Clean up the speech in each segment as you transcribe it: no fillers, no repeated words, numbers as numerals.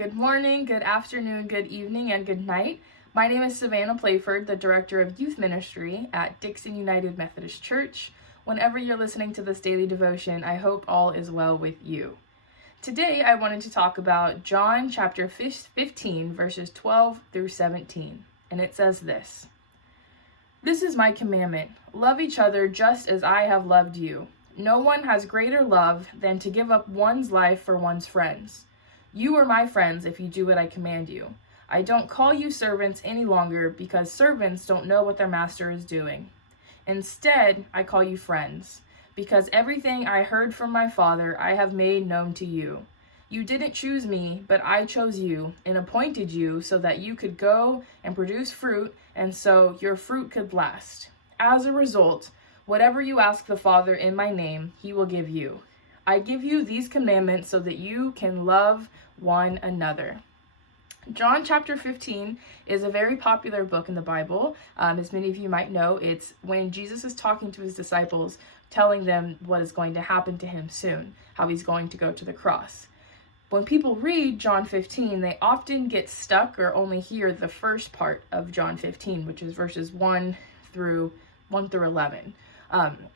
Good morning, good afternoon, good evening, and good night. My name is Savannah Playford, the Director of Youth Ministry at Dixon United Methodist Church. Whenever you're listening to this daily devotion, I hope all is well with you. Today, I wanted to talk about John chapter 15, verses 12 through 17, and it says this. This is my commandment, love each other just as I have loved you. No one has greater love than to give up one's life for one's friends. You are my friends if you do what I command you. I don't call you servants any longer because servants don't know what their master is doing. Instead, I call you friends, because everything I heard from my Father I have made known to you. You didn't choose me, but I chose you and appointed you so that you could go and produce fruit, and so your fruit could last. As a result, whatever you ask the Father in my name, he will give you. I give you these commandments so that you can love one another. John chapter 15 is a very popular book in the Bible. As many of you might know, it's when Jesus is talking to his disciples, telling them what is going to happen to him soon, how he's going to go to the cross. When people read John 15, they often get stuck or only hear the first part of John 15, which is verses 1 through 11.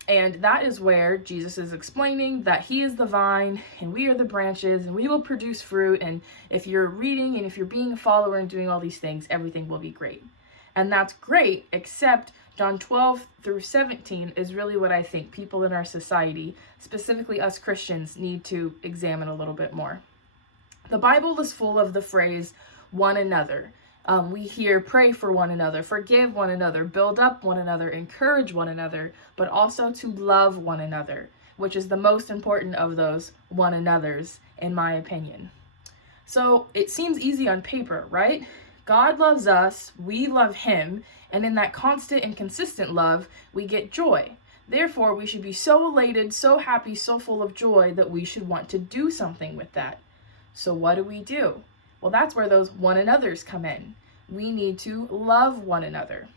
And that is where Jesus is explaining that he is the vine and we are the branches and we will produce fruit. And if you're reading and if you're being a follower and doing all these things, everything will be great. And that's great, except John 12 through 17 is really what I think people in our society, specifically us Christians, need to examine a little bit more. The Bible is full of the phrase one another. We hear pray for one another, forgive one another, build up one another, encourage one another, but also to love one another, which is the most important of those one another's, in my opinion. So it seems easy on paper, right? God loves us, we love him, and in that constant and consistent love, we get joy. Therefore, we should be so elated, so happy, so full of joy that we should want to do something with that. So what do? Well, that's where those one another's come in. We need to love one another.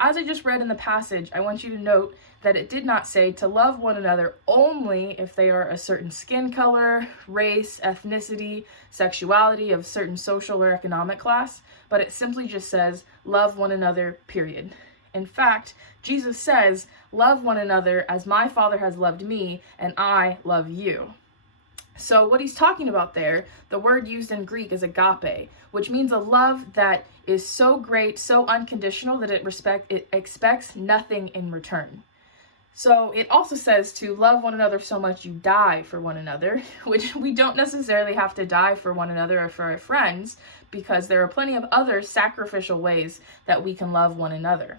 As I just read in the passage, I want you to note that it did not say to love one another only if they are a certain skin color, race, ethnicity, sexuality, of certain social or economic class, but it simply just says love one another, period. In fact, Jesus says, love one another as my Father has loved me and I love you. So what he's talking about there, the word used in Greek is agape, which means a love that is so great, so unconditional that it expects nothing in return. So it also says to love one another so much you die for one another, which we don't necessarily have to die for one another or for our friends, because there are plenty of other sacrificial ways that we can love one another.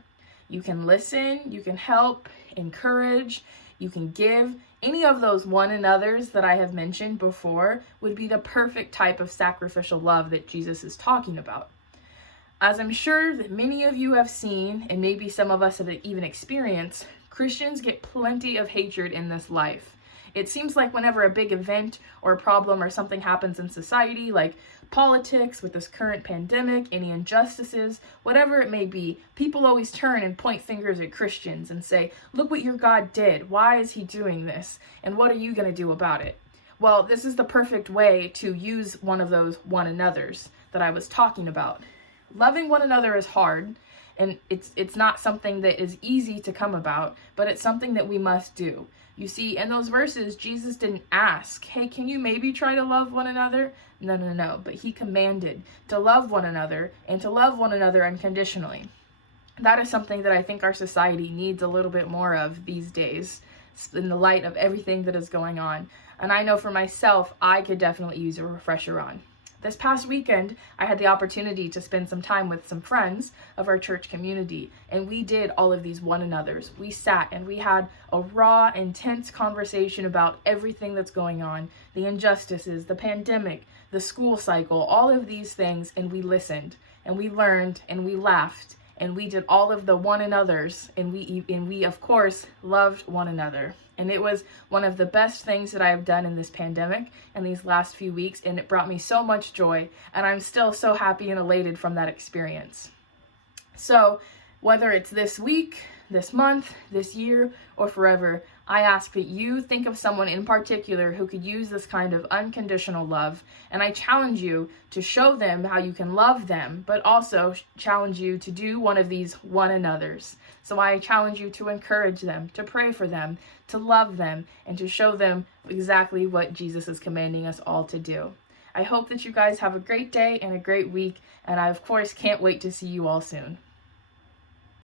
You can listen, you can help, encourage, you can give. Any of those one another's that I have mentioned before would be the perfect type of sacrificial love that Jesus is talking about. As I'm sure that many of you have seen, and maybe some of us have even experienced, Christians get plenty of hatred in this life. It seems like whenever a big event or a problem or something happens in society, like politics with this current pandemic, any injustices, whatever it may be, people always turn and point fingers at Christians and say, look what your God did. Why is he doing this? And what are you going to do about it? Well, this is the perfect way to use one of those one another's that I was talking about. Loving one another is hard, and it's not something that is easy to come about, but it's something that we must do. You see, in those verses, Jesus didn't ask, hey, can you maybe try to love one another? No, but he commanded to love one another and to love one another unconditionally. That is something that I think our society needs a little bit more of these days in the light of everything that is going on. And I know for myself, I could definitely use a refresher on. This past weekend, I had the opportunity to spend some time with some friends of our church community, and we did all of these one another's. We sat and we had a raw, intense conversation about everything that's going on, the injustices, the pandemic, the school cycle, all of these things, and we listened, and we learned, and we laughed, and we did all of the one another's, and we of course loved one another. And it was one of the best things that I've done in this pandemic and these last few weeks, and it brought me so much joy, and I'm still so happy and elated from that experience. So whether it's this week, this month, this year, or forever, I ask that you think of someone in particular who could use this kind of unconditional love, and I challenge you to show them how you can love them, but also challenge you to do one of these one another's. So I challenge you to encourage them, to pray for them, to love them, and to show them exactly what Jesus is commanding us all to do. I hope that you guys have a great day and a great week, and I, of course, can't wait to see you all soon.